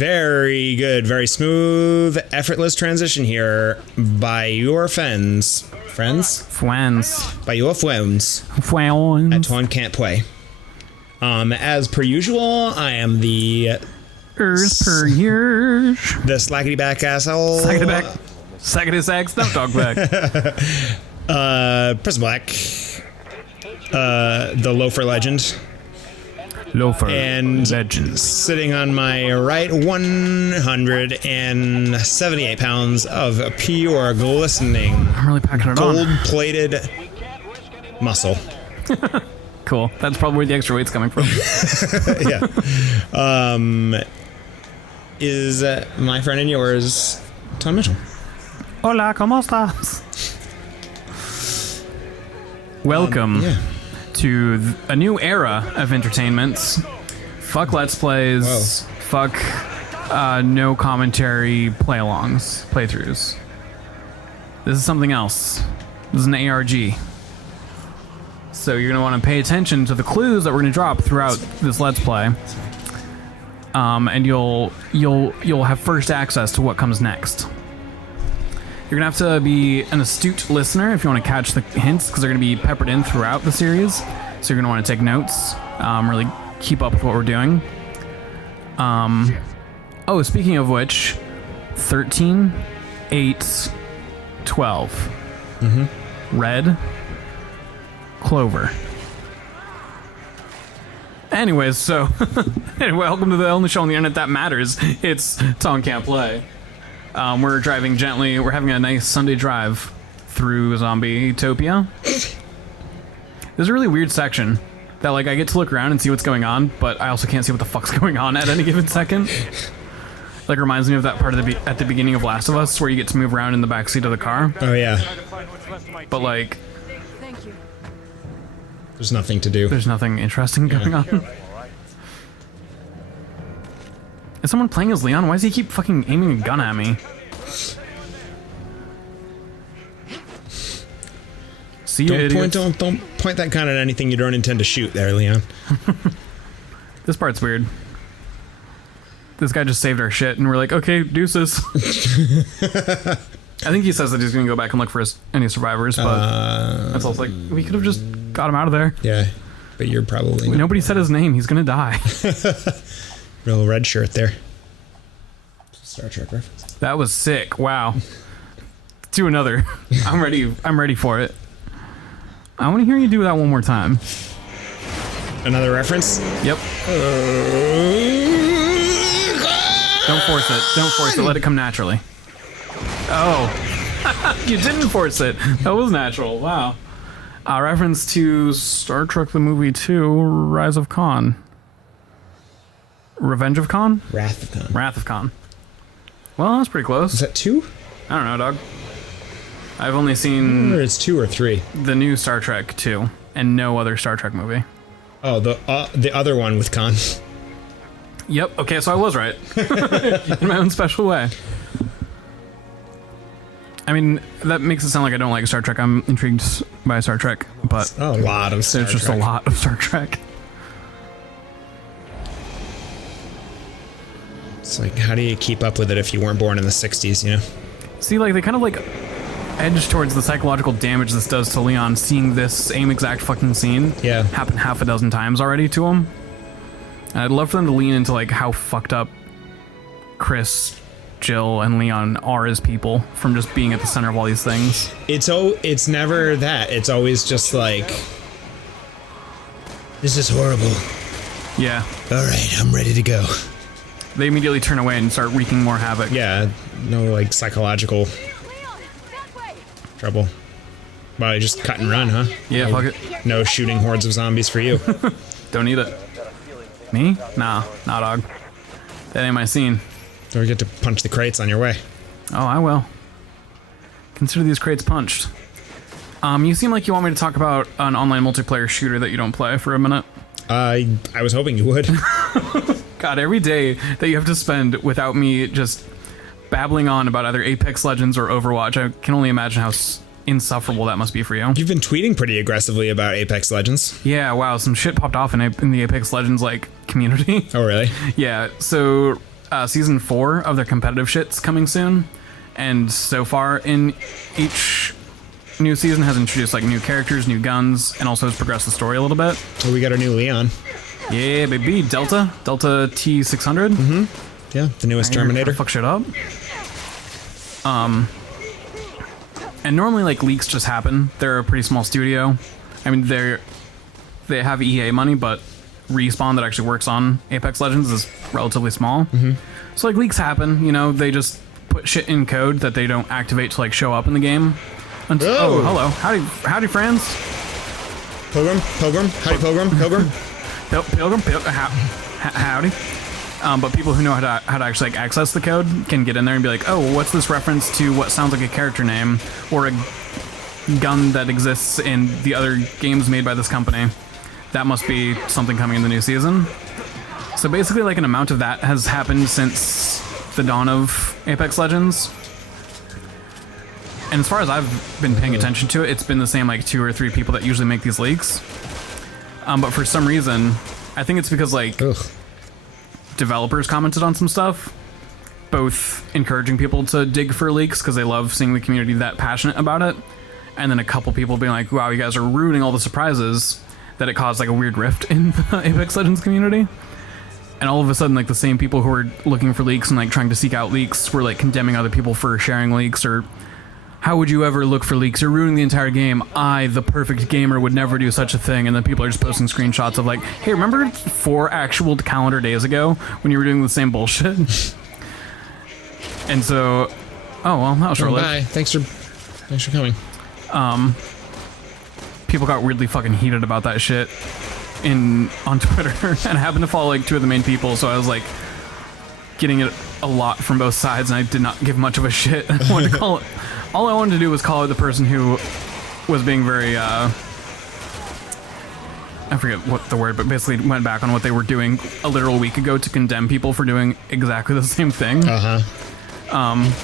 Very good, very smooth, effortless transition here by your friends. By your friends. At Taun Can't Play. As per usual, I am the... The slackety back asshole. Slackety back. Slackety sack, stump dog back. Preston Black. The loafer legend. And sitting on my right, 178 pounds of pure glistening, I'm really packing it on. Gold-plated muscle. Cool. That's probably where the extra weight's coming from. Yeah. Is my friend and yours, Taun Mitchell. Hola, ¿cómo estás? Welcome. To a new era of entertainments. Fuck Let's Plays. Whoa. Fuck no commentary playthroughs. This is something else. This is an ARG. So you're gonna want to pay attention to the clues that we're gonna drop throughout this Let's Play. And you'll have first access to what comes next. You're gonna have to be an astute listener if you want to catch the hints, because they're gonna be peppered in throughout the series. So you're gonna want to take notes, really keep up with what we're doing. Oh, speaking of which, 13, 8, 12. Red, clover. Anyways, so welcome to the only show on the internet that matters. It's Taun Can't Play. We're driving gently. We're having a nice Sunday drive through Zombie Utopia. There's a really weird section that, like, I get to look around and see what's going on, but I also can't see what the fuck's going on at any given second. Like, reminds me of that part of at the beginning of Last of Us where you get to move around in the backseat of the car. Oh, yeah. But, like... There's nothing to do. There's nothing interesting going on. Is someone playing as Leon? Why does he keep fucking aiming a gun at me? See you, idiots. Don't point that gun at anything you don't intend to shoot there, Leon. This part's weird. This guy just saved our shit, and we're like, okay, deuces. I think he says that he's gonna go back and look for any survivors, but that's also like, we could have just got him out of there. Yeah, but you're probably not. Nobody said his name. He's gonna die. Real red shirt there. Star Trek reference. That was sick. Wow. Do another. I'm ready. I'm ready for it. I want to hear you do that one more time. Another reference? Yep. Don't force it. Don't force it. Let it come naturally. Oh. You didn't force it. That was natural. Wow. Reference to Star Trek the Movie 2, Rise of Khan. Revenge of Khan? Wrath of Khan. Wrath of Khan. Well, that's pretty close. Is that 2? I don't know, dog. I've only seen... Or it's 2 or 3. The new Star Trek 2, and no other Star Trek movie. Oh, the other one with Khan. Yep, okay, so I was right. In my own special way. I mean, that makes it sound like I don't like Star Trek. I'm intrigued by Star Trek, but... A lot of Star Trek. There's just a lot of Star Trek. It's like, how do you keep up with it if you weren't born in the 60s, you know? See, like, they kind of, like, edge towards the psychological damage this does to Leon, seeing this same exact fucking scene happen half a dozen times already to him. And I'd love for them to lean into, like, how fucked up Chris, Jill, and Leon are as people from just being at the center of all these things. It's never that. It's always just like, this is horrible. Yeah. All right, I'm ready to go. They immediately turn away and start wreaking more havoc. Yeah, no, like, psychological trouble. Well, you just cut and run, huh? Yeah, no, fuck it. No shooting hordes of zombies for you. Don't need it. Me? Nah, dog. That ain't my scene. Don't forget to punch the crates on your way. Oh, I will. Consider these crates punched. You seem like you want me to talk about an online multiplayer shooter that you don't play for a minute. I was hoping you would. God, every day that you have to spend without me just babbling on about either Apex Legends or Overwatch, I can only imagine how insufferable that must be for you. You've been tweeting pretty aggressively about Apex Legends. Yeah, wow, some shit popped off in the Apex Legends, like, community. Oh, really? Yeah, so season 4 of their competitive shit's coming soon, and so far in each new season has introduced like new characters, new guns, and also has progressed the story a little bit. Oh, we got our new Leon. Yeah, baby, Delta T600. Mm-hmm. Yeah, the newest Terminator. Fuck shit up. And normally like leaks just happen. They're a pretty small studio. I mean, they have EA money, but Respawn that actually works on Apex Legends is relatively small. Mm-hmm. So like leaks happen, you know, they just put shit in code that they don't activate to like show up in the game. Oh, hello. Howdy friends. Pilgrim. Howdy Pilgrim. Pilgrim. Howdy. But people who know how to actually like access the code can get in there and be like, oh, what's this reference to what sounds like a character name or a gun that exists in the other games made by this company? That must be something coming in the new season. So basically like an amount of that has happened since the dawn of Apex Legends. And as far as I've been paying attention to it, it's been the same like 2 or 3 people that usually make these leaks. But for some reason, I think it's because like developers commented on some stuff, both encouraging people to dig for leaks because they love seeing the community that passionate about it, and then a couple people being like, wow, you guys are ruining all the surprises, that it caused like a weird rift in the Apex Legends community. And all of a sudden, like the same people who were looking for leaks and like trying to seek out leaks were like condemning other people for sharing leaks, or how would you ever look for leaks? You're ruining the entire game. I, the perfect gamer, would never do such a thing. And then people are just posting screenshots of like, hey, remember 4 actual calendar days ago when you were doing the same bullshit? And so, oh well, that was short-lived. Bye. Thanks for coming. People got weirdly fucking heated about that shit on Twitter, and I happened to follow like 2 of the main people, so I was like getting it a lot from both sides, and I did not give much of a shit. I wanted to call it. All I wanted to do was call out the person who was being very, I forget what the word, but basically went back on what they were doing a literal week ago to condemn people for doing exactly the same thing. Uh-huh.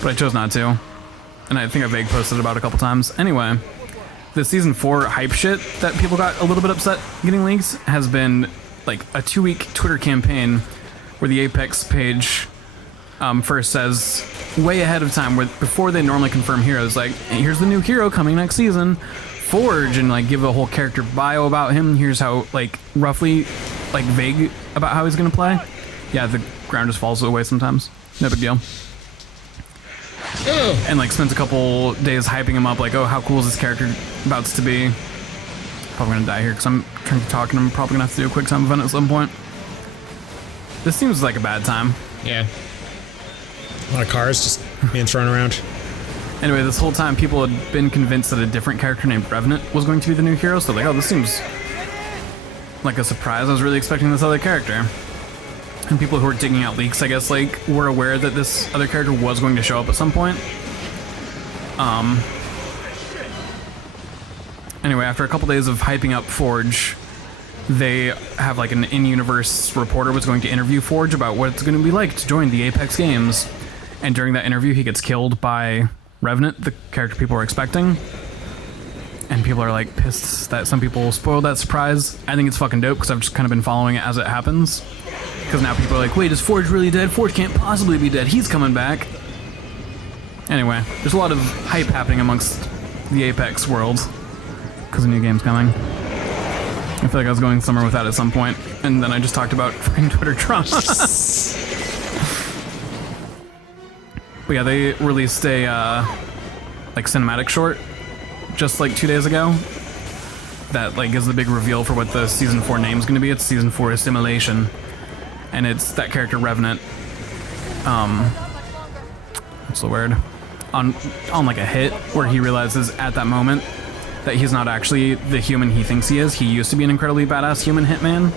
But I chose not to. And I think I vague posted about it a couple times. Anyway, the season 4 hype shit that people got a little bit upset getting leaks has been like a 2-week Twitter campaign where the Apex page first says way ahead of time, where before they normally confirm heroes, like, hey, here's the new hero coming next season, Forge, and like give a whole character bio about him. Here's how like roughly like vague about how he's gonna play. Yeah, the ground just falls away sometimes. No big deal. And like spends a couple days hyping him up, like, oh, how cool is this character about to be? Probably gonna die here because I'm trying to talk and I'm probably gonna have to do a quick time event at some point. This seems like a bad time. Yeah. A lot of cars just being thrown around. Anyway, this whole time people had been convinced that a different character named Revenant was going to be the new hero, so like, oh, this seems like a surprise. I was really expecting this other character. And people who were digging out leaks, I guess, like, were aware that this other character was going to show up at some point. Anyway, after a couple days of hyping up Forge, they have like an in-universe reporter was going to interview Forge about what it's going to be like to join the Apex games. And during that interview, he gets killed by Revenant, the character people were expecting. And people are like pissed that some people spoiled that surprise. I think it's fucking dope because I've just kind of been following it as it happens. Because now people are like, wait, is Forge really dead? Forge can't possibly be dead. He's coming back. Anyway, there's a lot of hype happening amongst the Apex world because a new game's coming. I feel like I was going somewhere with that at some point, and then I just talked about fucking Twitter Trump. But yeah, they released a like cinematic short just like 2 days ago that like is the big reveal for what the season 4 name's gonna be. It's season 4 Assimilation, and it's that character Revenant. What's the word? On like a hit where he realizes at that moment that he's not actually the human he thinks he is. He used to be an incredibly badass human hitman,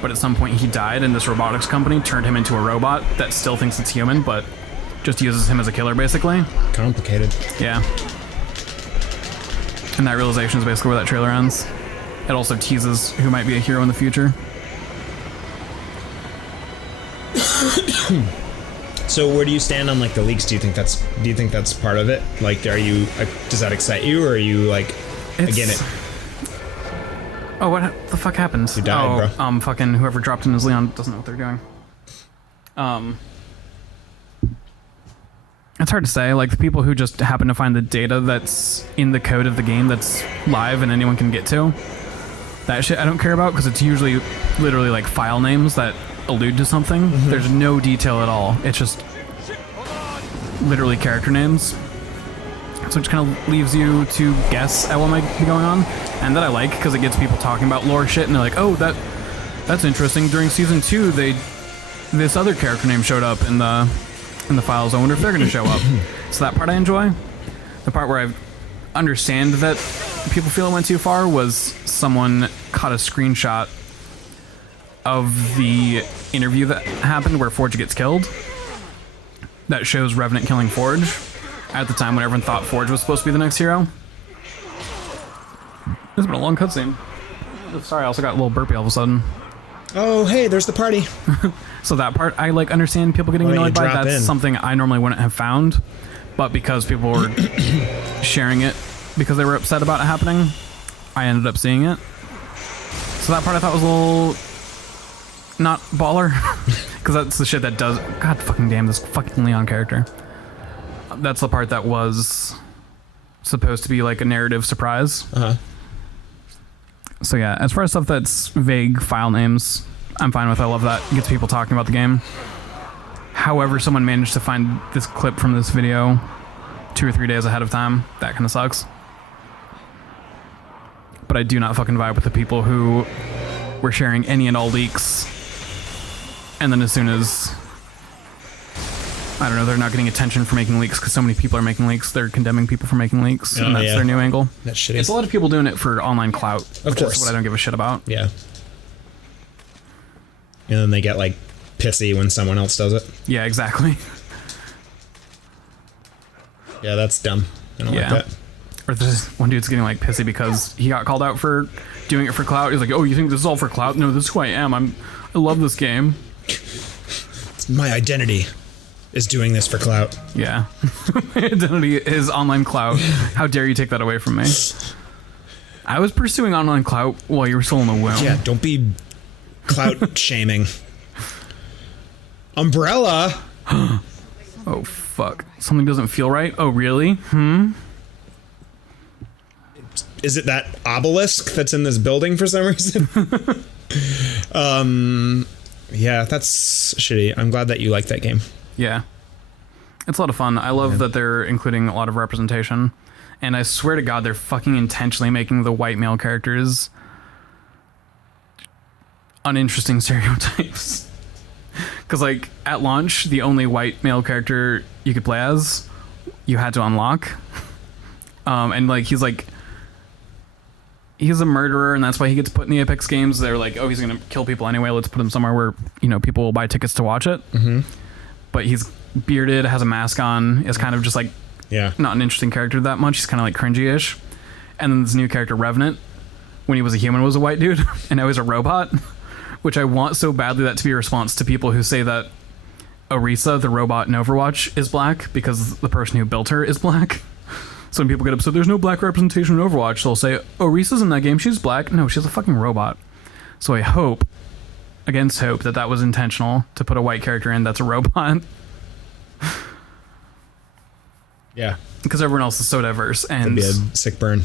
but at some point he died, and this robotics company turned him into a robot that still thinks it's human, but just uses him as a killer, basically. Complicated. Yeah. And that realization is basically where that trailer ends. It also teases who might be a hero in the future. So where do you stand on like the leaks? Do you think that's part of it? Like, are you does that excite you, or are you like again it? Oh, what the fuck happened? You died, bro. Fucking whoever dropped in his Leon doesn't know what they're doing. It's hard to say. Like, the people who just happen to find the data that's in the code of the game that's live and anyone can get to, that shit I don't care about, because it's usually literally like file names that allude to something. There's no detail at all. It's just literally character names. So it just kind of leaves you to guess at what might be going on. And that I like, because it gets people talking about lore shit, and they're like, oh, that's interesting. During Season 2, this other character name showed up in the files. I wonder if they're going to show up. So that part I enjoy. The part where I understand that people feel it went too far was someone caught a screenshot of the interview that happened where Forge gets killed. That shows Revenant killing Forge at the time when everyone thought Forge was supposed to be the next hero. This has been a long cutscene. Sorry, I also got a little burpy all of a sudden. Oh, hey, there's the party. So that part, I like understand people getting annoyed by. That's something I normally wouldn't have found, but because people were sharing it because they were upset about it happening, I ended up seeing it. So that part I thought was a little not baller, because that's the shit that does. God fucking damn this fucking Leon character. That's the part that was supposed to be like a narrative surprise. So yeah, as far as stuff that's vague file names, I'm fine with. I love that. It gets people talking about the game. However, someone managed to find this clip from this video 2 or 3 days ahead of time. That kind of sucks. But I do not fucking vibe with the people who were sharing any and all leaks, and then as soon as, I don't know, they're not getting attention for making leaks because so many people are making leaks, they're condemning people for making leaks, and that's their new angle. That's shitty. It's a lot of people doing it for online clout, which is what I don't give a shit about. Yeah. And then they get, like, pissy when someone else does it. Yeah, exactly. Yeah, that's dumb. I don't like that. Or this one dude's getting, like, pissy because he got called out for doing it for clout. He's like, oh, you think this is all for clout? No, this is who I am. I love this game. It's my identity is doing this for clout. Yeah. My identity is online clout. How dare you take that away from me? I was pursuing online clout while you were still in the womb. Yeah, don't be clout shaming. Umbrella. Oh, fuck. Something doesn't feel right? Oh, really? Is it that obelisk that's in this building for some reason? Yeah, that's shitty. I'm glad that you like that game. Yeah. It's a lot of fun. I love that they're including a lot of representation. And I swear to God, they're fucking intentionally making the white male characters uninteresting stereotypes. Because, like, at launch, the only white male character you could play as, you had to unlock. And, like, he's a murderer, and that's why he gets put in the Apex games. They're like, oh, he's going to kill people anyway. Let's put him somewhere where, you know, people will buy tickets to watch it. But he's bearded, has a mask on, is kind of just, like, not an interesting character that much. He's kind of, like, cringy-ish. And then this new character, Revenant, when he was a human, was a white dude, and now he's a robot. Which I want so badly that to be a response to people who say that Orisa, the robot in Overwatch, is black because the person who built her is black. So when people get upset, there's no black representation in Overwatch, they'll say, Orisa's in that game, she's black. No, she's a fucking robot. So I hope, against hope, that was intentional to put a white character in that's a robot. Yeah. Because everyone else is so diverse. And that'd be a sick burn.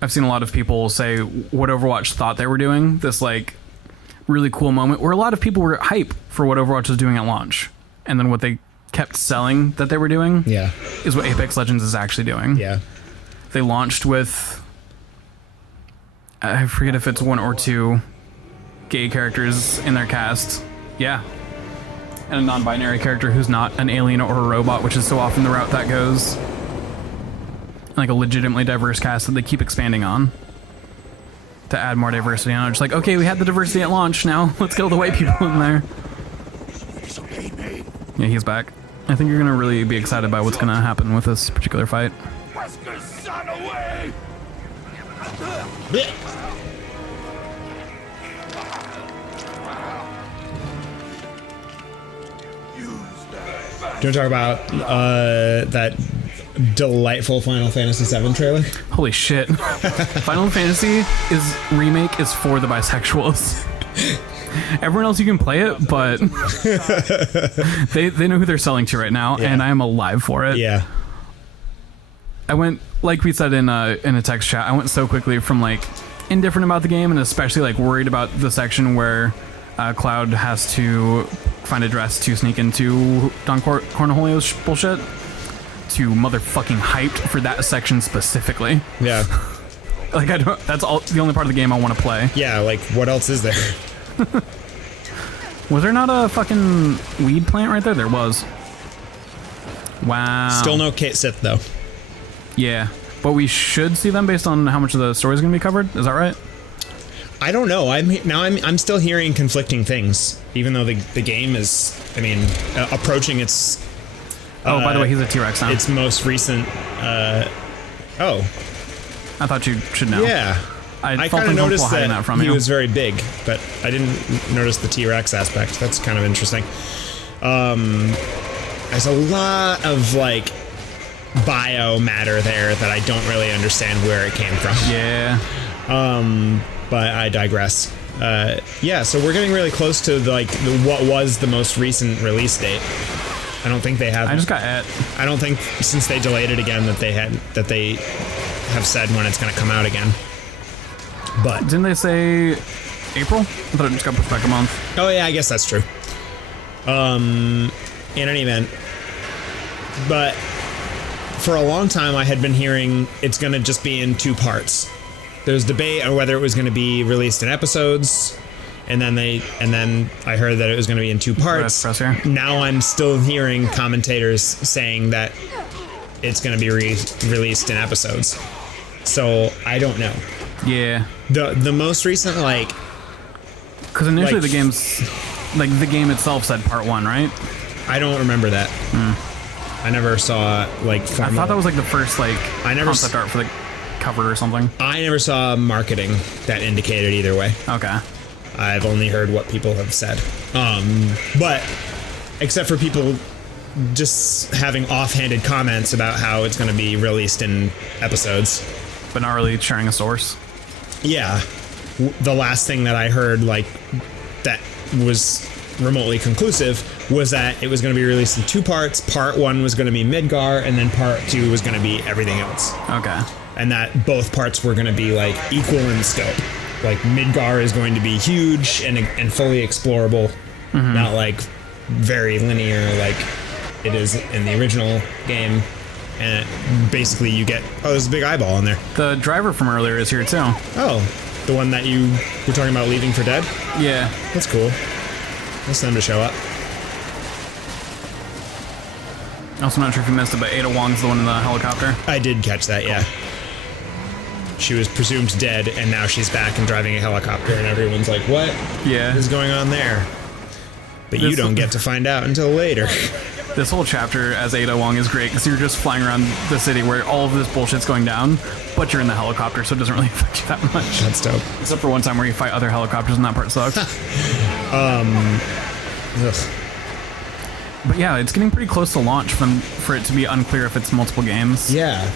I've seen a lot of people say what Overwatch thought they were doing, this, like, really cool moment where a lot of people were hype for what Overwatch was doing at launch, and then what they kept selling that they were doing is what Apex Legends is actually doing. They launched with, I forget if it's 1 or 2 gay characters in their cast, and a non-binary character who's not an alien or a robot, which is so often the route that goes, like a legitimately diverse cast that they keep expanding on to add more diversity. And I'm just like, okay, we had the diversity at launch, now let's get all the white people in there. Yeah, he's back. I think you're gonna really be excited by what's gonna happen with this particular fight. Do you want to talk about that delightful Final Fantasy VII trailer? Holy shit. Final Fantasy Remake is for the bisexuals. Everyone else you can play it, but they know who they're selling to right now, and I am alive for it. Yeah. I went, like we said in a text chat, I went so quickly from like indifferent about the game and especially like worried about the section where Cloud has to find a dress to sneak into Don Cornholio's bullshit to motherfucking hyped for that section specifically. Yeah. Like that's all the only part of the game I want to play. Yeah, like what else is there? Was there not a fucking weed plant right there? There was. Wow. Still no Kate Sith though. Yeah, but we should see them based on how much of the story is going to be covered. Is that right? I don't know. I'm still hearing conflicting things, even though the game is, I mean, approaching its. By the way, he's a T-Rex now. Its most recent. I thought you should know. Yeah. I kind of noticed that he was very big, but I didn't notice the T-Rex aspect. That's kind of interesting. There's a lot of like bio matter there that I don't really understand where it came from. Yeah. But I digress. Yeah, so we're getting really close to what was the most recent release date. I don't think they have. I just got it. I don't think since they delayed it again that they have said when it's going to come out again. But didn't they say April? I thought it just got pushed back a month. Oh yeah, I guess that's true. In any event, but for a long time I had been hearing it's going to just be in 2 parts. There's debate on whether it was going to be released in episodes, and then I heard that it was going to be in 2 parts. Now I'm still hearing commentators saying that it's going to be released in episodes. So I don't know. Yeah. The most recent because initially the the game itself said part 1, right? I don't remember that. I never saw I thought that was the first concept art for the cover or something. I never saw marketing that indicated either way. Okay. I've only heard what people have said. But except for people just having offhanded comments about how it's going to be released in episodes. But not really sharing a source. Yeah. The last thing that I heard that was remotely conclusive was that it was going to be released in 2 parts. Part 1 was going to be Midgar, and then part 2 was going to be everything else. Okay. And that both parts were going to be equal in scope. Midgar is going to be huge and fully explorable, not very linear like it is in the original game. And basically you get, there's a big eyeball in there. The driver from earlier is here too. Oh, the one that you were talking about leaving for dead? Yeah. That's cool. Nice for them to show up. Also, not sure if you missed it, but Ada Wong's the one in the helicopter. I did catch that, yeah. She was presumed dead, and now she's back and driving a helicopter, and everyone's like, what is going on there? But you don't get to find out until later. This whole chapter as Ada Wong is great, because you're just flying around the city where all of this bullshit's going down, but you're in the helicopter, so it doesn't really affect you that much. That's dope. Except for one time where you fight other helicopters, and that part sucks. But yeah, it's getting pretty close to launch for it to be unclear if it's multiple games. Yeah.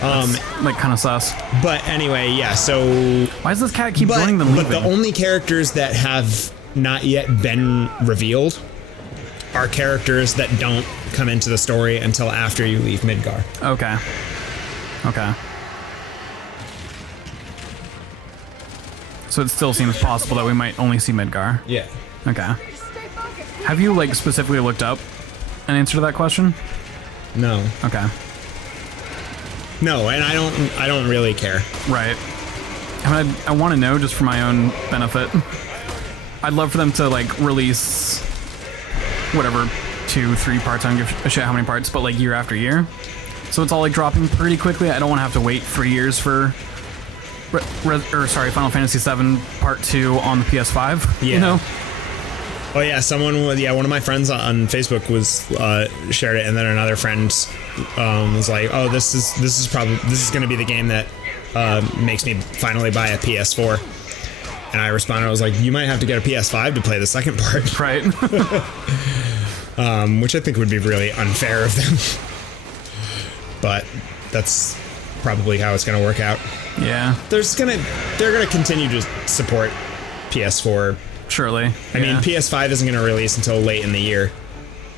Kind of sus. But anyway, yeah, so... Why does this cat keep joining them leaving? But the only characters that have not yet been revealed are characters that don't come into the story until after you leave Midgar. Okay. So it still seems possible that we might only see Midgar. Yeah. Okay. Have you specifically looked up an answer to that question? No. Okay. No, and I don't really care. Right. I want to know just for my own benefit. I'd love for them to release whatever 2, 3 parts. I don't give a shit how many parts, but year after year. So it's all dropping pretty quickly. I don't want to have to wait 3 years for Final Fantasy VII Part 2 on the PS5. Yeah. You know? Oh yeah, one of my friends on Facebook shared it, and then another friend was like, "Oh, this is going to be the game that makes me finally buy a PS4." And I responded, I was like, "You might have to get a PS5 to play the second part." Right. Which I think would be really unfair of them. But that's probably how it's going to work out. Yeah. They're going to continue to support PS4 Surely. I mean, PS5 isn't going to release until late in the year.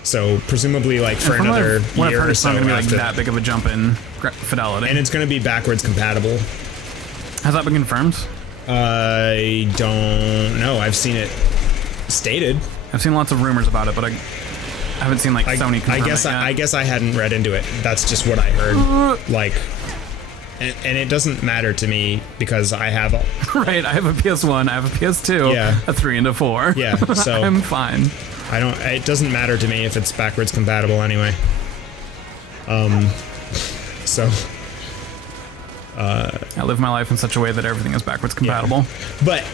So presumably, like, for another year or so. It's not going to be like that big of a jump in fidelity. And it's going to be backwards compatible. Has that been confirmed? I don't know. I've seen it stated. I've seen lots of rumors about it, but I haven't seen, like, Sony confirm it yet. I guess I hadn't read into it. That's just what I heard. Like... And it doesn't matter to me because I have right, I have a PS1, I have a PS2, a 3 and a 4. Yeah, so I'm fine. It doesn't matter to me if it's backwards compatible anyway. So I live my life in such a way that everything is backwards compatible. Yeah. But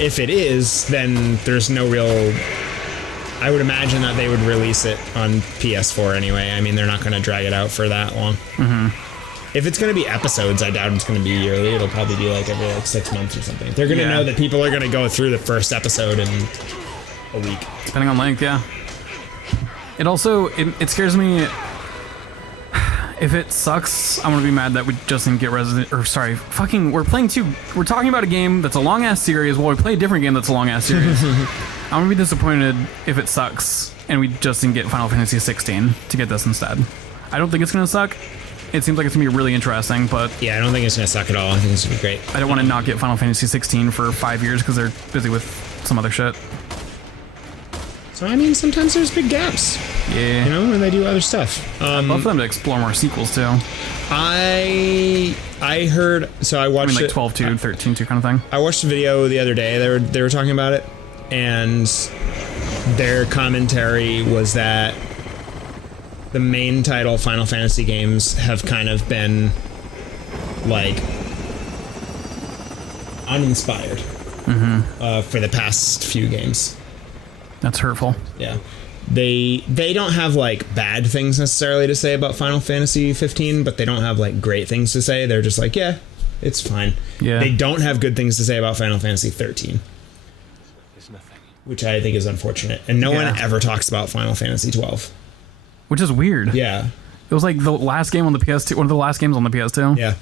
if it is, then there's no real. I would imagine that they would release it on PS4 anyway. I mean, they're not going to drag it out for that long. If it's going to be episodes, I doubt it's going to be yearly. It'll probably be like every 6 months or something. They're going to know that people are going to go through the first episode in a week. Depending on length, yeah. It also, it scares me. If it sucks, I'm going to be mad that we just didn't get we're talking about a game that's a long-ass series while we play a different game that's a long-ass series. I'm gonna be disappointed if it sucks and we just didn't get Final Fantasy 16 to get this instead. I don't think it's gonna suck. It seems like it's gonna be really interesting, but yeah, I don't think it's gonna suck at all. I think it's gonna be great. I don't want to not get Final Fantasy 16 for 5 years because they're busy with some other shit. So I mean, sometimes there's big gaps. Yeah, you know, when they do other stuff. I'd love for them to explore more sequels too. I heard. So I watched. Like 12-2, 13-2 kind of thing. I watched a video the other day. They were talking about it. And their commentary was that the main title Final Fantasy games have kind of been like uninspired for the past few games. That's hurtful. Yeah. They don't have like bad things necessarily to say about Final Fantasy 15, but they don't have like great things to say. They're just like, yeah, it's fine. Yeah. They don't have good things to say about Final Fantasy 13. Which I think is unfortunate. And no one ever talks about Final Fantasy 12. Which is weird. Yeah. It was like the last game on the PS2, one of the last games on the PS2. Yeah.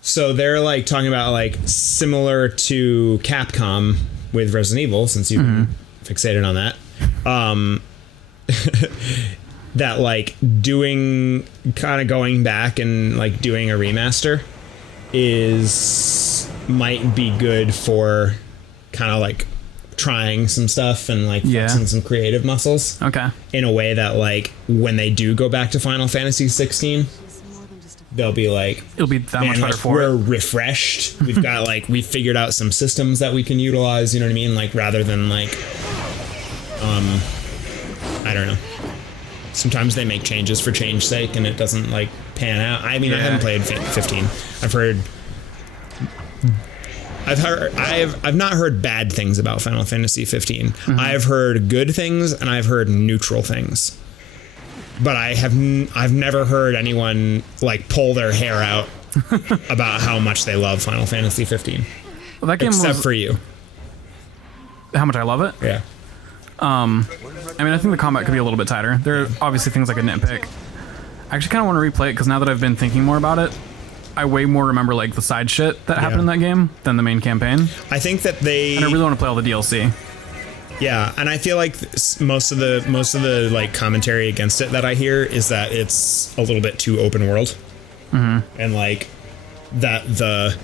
So they're like talking about like similar to Capcom with Resident Evil, since you've been fixated on that. That like kind of going back and like doing a remaster might be good for kind of like trying some stuff and like flexing some creative muscles. Okay. In a way that like when they do go back to Final Fantasy 16, they'll be like, it'll be that much better for we're refreshed. We've got like we figured out some systems that we can utilize. You know what I mean? Like rather than like, I don't know. Sometimes they make changes for change's sake and it doesn't like pan out. I mean, I haven't played 15. I've not heard bad things about Final Fantasy 15. I've heard good things and I've heard neutral things. But I've never heard anyone like pull their hair out about how much they love Final Fantasy 15. Well, that game except for you. How much I love it? Yeah. I mean, I think the combat could be a little bit tighter. There are obviously things I could nitpick. I actually kind of want to replay it because now that I've been thinking more about it, I way more remember like the side shit that happened in that game than the main campaign. I think that and I really want to play all the DLC. Yeah, and I feel like most of the like commentary against it that I hear is that it's a little bit too open world, and like that the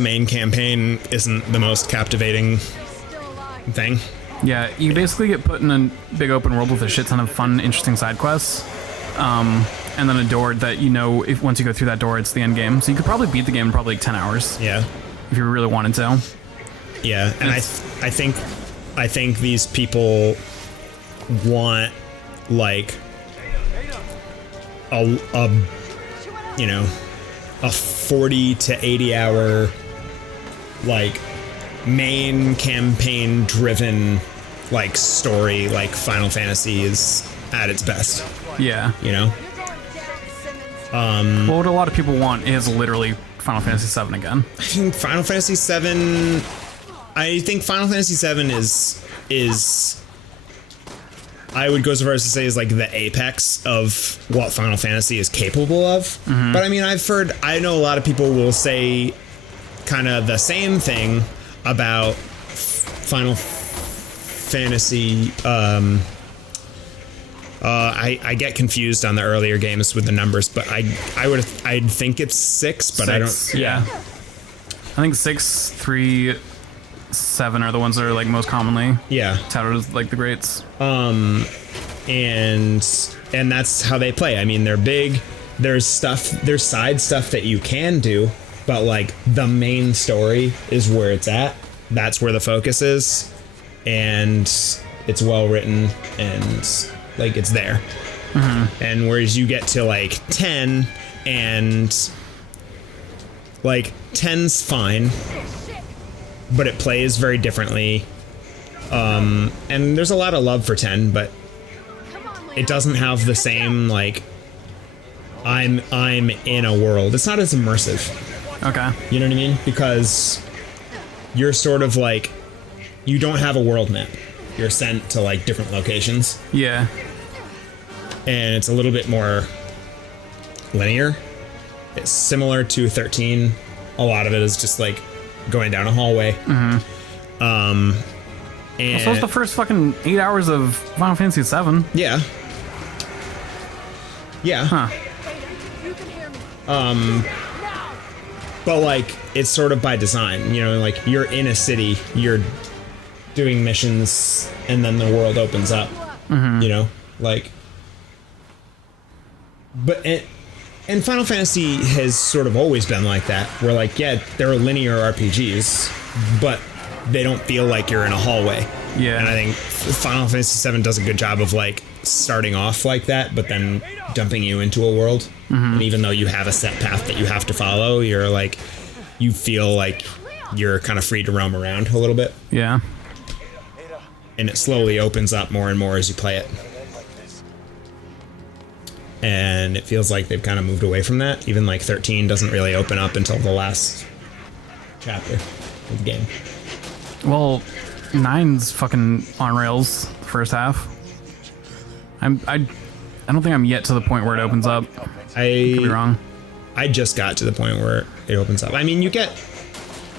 main campaign isn't the most captivating thing. Yeah, you basically get put in a big open world with a shit ton of fun, interesting side quests. And then a door that if once you go through that door, it's the end game. So you could probably beat the game in probably like 10 hours. Yeah. If you really wanted to. Yeah, and I think these people want like a 40 to 80 hour like main campaign driven like story like Final Fantasy is at its best. Yeah. What a lot of people want is literally Final Fantasy VII again. I think Final Fantasy VII is I would go so far as to say is like the apex of what Final Fantasy is capable of. But I mean, I know a lot of people will say kind of the same thing about Final Fantasy. I get confused on the earlier games with the numbers, but I'd think it's 6, but 6, I don't. Yeah. I think 6, 3, 7 are the ones that are like most commonly touted as like the greats. And that's how they play. I mean, they're big. There's side stuff that you can do, but like the main story is where it's at. That's where the focus is, and it's well written and like it's there. And whereas you get to like 10, and like 10's fine, but it plays very differently. And there's a lot of love for 10, but it doesn't have the same like I'm in a world. It's not as immersive. Okay. You know what I mean? Because you're sort of like, you don't have a world map. You're sent to like different locations. Yeah. And it's a little bit more linear. It's similar to 13. A lot of it is just like going down a hallway. And so it's the first fucking 8 hours of Final Fantasy VII. Yeah. Yeah. Huh. But like it's sort of by design, you know, like you're in a city, you're doing missions, and then the world opens up. You know, like. But and Final Fantasy has sort of always been like that, where like, yeah, there are linear RPGs, but they don't feel like you're in a hallway. Yeah. And I think Final Fantasy VII does a good job of like starting off like that, but then dumping you into a world. And even though you have a set path that you have to follow, you're like, you feel like you're kind of free to roam around a little bit. Yeah. And it slowly opens up more and more as you play it. And it feels like they've kind of moved away from that. Even like 13 doesn't really open up until the last chapter of the game. Well, 9's fucking on rails the first half. I don't think I'm yet to the point where it opens up. I could be wrong. I just got to the point where it opens up. I mean,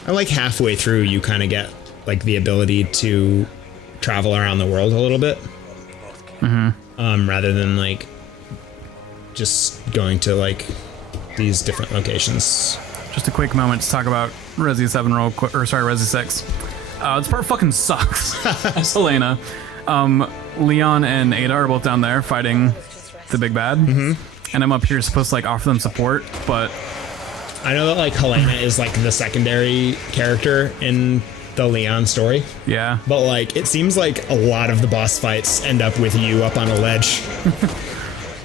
like halfway through, you kind of get like the ability to travel around the world a little bit. Rather than like just going to like these different locations. Just a quick moment to talk about Resi 7 real quick, or sorry, Resi 6. This part fucking sucks. As Helena. Leon and Ada are both down there fighting the big bad. And I'm up here supposed to like offer them support, but I know that like Helena is like the secondary character in the Leon story. Yeah. But like it seems like a lot of the boss fights end up with you up on a ledge.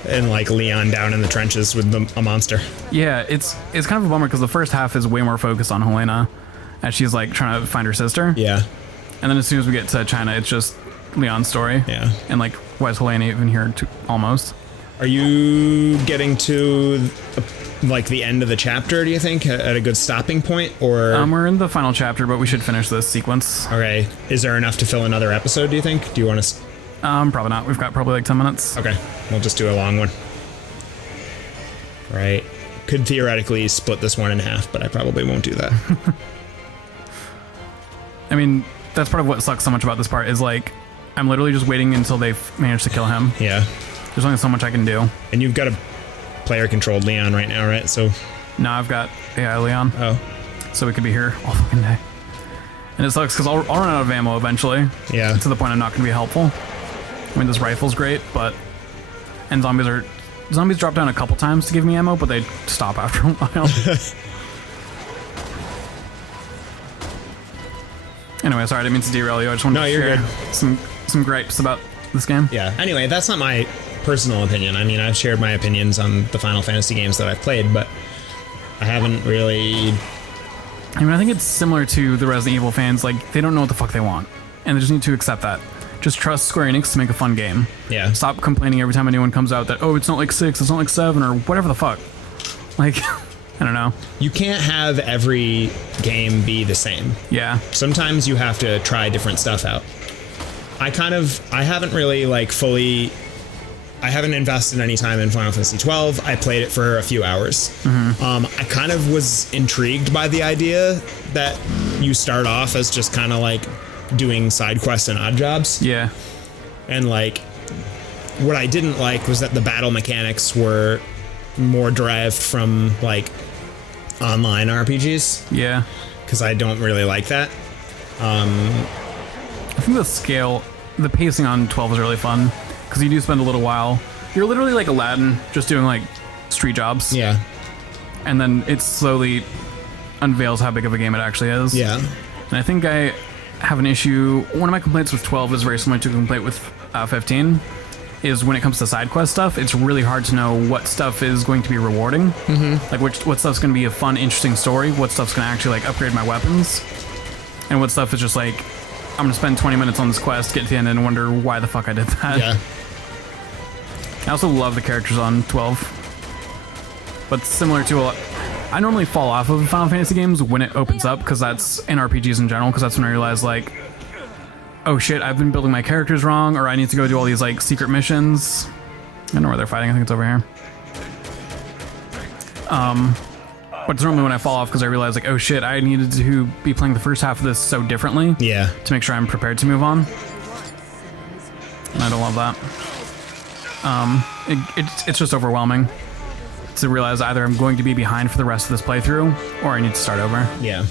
And like Leon down in the trenches with a monster. Yeah, it's kind of a bummer because the first half is way more focused on Helena as she's like trying to find her sister. Yeah. And then as soon as we get to China, it's just Leon's story. Yeah. And like, why is Helena even here almost? Are you getting to like the end of the chapter, do you think, at a good stopping point, or? We're in the final chapter, but we should finish this sequence. Okay. Is there enough to fill another episode, do you think? Do you want to? Probably not. We've got probably like 10 minutes. Okay. We'll just do a long one. Right. Could theoretically split this one in half, but I probably won't do that. I mean, that's part of what sucks so much about this part is like, I'm literally just waiting until they've managed to kill him. Yeah. There's only so much I can do. And you've got a player-controlled Leon right now, right? So. No, I've got AI Leon. Oh. So we could be here all fucking day. And it sucks because I'll run out of ammo eventually. Yeah. To the point I'm not going to be helpful. I mean, this rifle's great, but... And zombies drop down a couple times to give me ammo, but they stop after a while. Anyway, sorry, I didn't mean to derail you. I just wanted to share some gripes about this game. Yeah. Anyway, that's not my personal opinion. I mean, I've shared my opinions on the Final Fantasy games that I've played, but I haven't really... I mean, I think it's similar to the Resident Evil fans. Like, they don't know what the fuck they want, and they just need to accept that. Just trust Square Enix to make a fun game. Yeah. Stop complaining every time anyone comes out that, oh, it's not like 6, it's not like 7, or whatever the fuck. Like, I don't know. You can't have every game be the same. Yeah. Sometimes you have to try different stuff out. I haven't really like fully... I haven't invested any time in Final Fantasy 12. I played it for a few hours. I kind of was intrigued by the idea that you start off as just kind of like doing side quests and odd jobs. Yeah. And like, what I didn't like was that the battle mechanics were more derived from like online RPGs. Yeah. Because I don't really like that. I think the pacing on 12 is really fun because you do spend a little while. You're literally like Aladdin, just doing like street jobs. Yeah. And then it slowly unveils how big of a game it actually is. Yeah. And I think I have an issue. One of my complaints with 12 is very similar to a complaint with 15. Is when it comes to side quest stuff, it's really hard to know what stuff is going to be rewarding. Like what stuff's going to be a fun, interesting story. What stuff's going to actually like upgrade my weapons, and what stuff is just like, I'm gonna spend 20 minutes on this quest, get to the end, and wonder why the fuck I did that. Yeah. I also love the characters on 12, but similar to I normally fall off of Final Fantasy games when it opens up, because that's in RPGs in general, because that's when I realize like, oh shit, I've been building my characters wrong, or I need to go do all these like secret missions. I don't know where they're fighting. I think it's over here. But it's normally when I fall off because I realize like, oh shit, I needed to be playing the first half of this so differently. Yeah. To make sure I'm prepared to move on. And I don't love that. It's just overwhelming to realize either I'm going to be behind for the rest of this playthrough, or I need to start over. Yeah.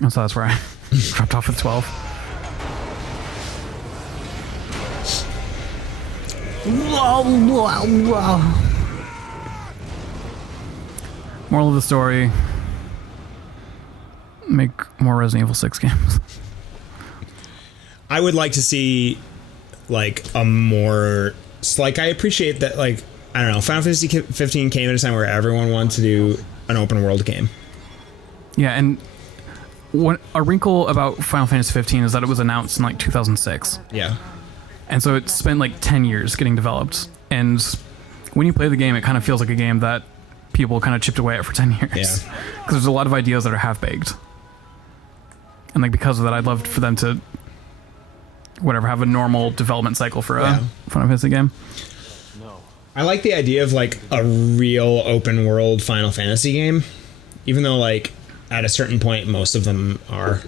And so that's where I dropped off with 12. Moral of the story: make more Resident Evil 6 games. I would like to see like a more, like, I appreciate that, like, I don't know, Final Fantasy 15 came at a time where everyone wanted to do an open world game. Yeah, and what a wrinkle about Final Fantasy 15 is that it was announced in like 2006. Yeah. And so it spent like 10 years getting developed. And when you play the game, it kind of feels like a game that people kind of chipped away at for 10 years. Yeah. Because there's a lot of ideas that are half-baked. And like because of that, I'd love for them to have a normal development cycle for a Final Fantasy game. I like the idea of like a real open world Final Fantasy game, even though like at a certain point most of them are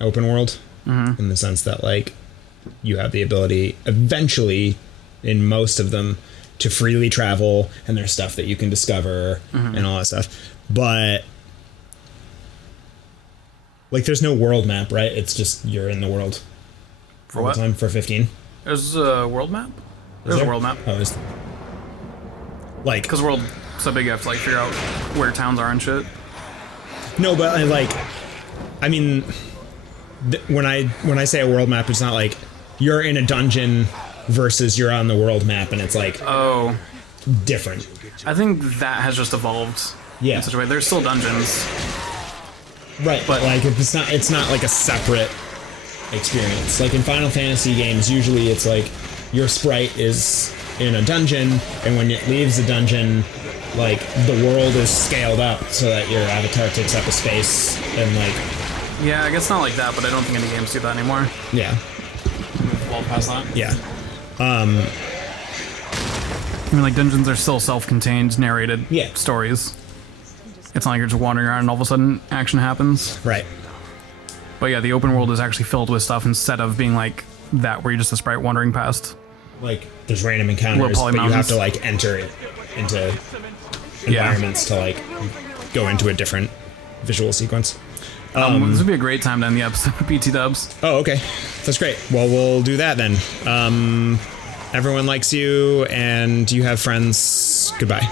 open world, in the sense that like you have the ability eventually in most of them to freely travel, and there's stuff that you can discover and all that stuff. But like there's no world map, right? It's just you're in the world. For what? Time for 15. There's a world map? There's a world map. Oh, like, because the world's so big you have to like figure out where towns are and shit. No, but I mean, when I say a world map, it's not like you're in a dungeon versus you're on the world map and it's like different. I think that has just evolved. Yeah. In such a way. There's still dungeons. Right, but like it's not like a separate experience. Like in Final Fantasy games, usually it's like your sprite is in a dungeon, and when it leaves the dungeon, like the world is scaled up so that your avatar takes up a space and like. Yeah, I guess not like that, but I don't think any games do that anymore. Yeah. We've evolved past that. Yeah. I mean, like dungeons are still self-contained, narrated stories. It's not like you're just wandering around and all of a sudden action happens. Right. But yeah, the open world is actually filled with stuff instead of being like that where you're just a sprite wandering past. Like there's random encounters, but you have to like enter it into environments to like go into a different visual sequence. This would be a great time to end the episode of BT Dubs. Oh, okay. That's great. Well, we'll do that then. Everyone likes you and you have friends. Goodbye.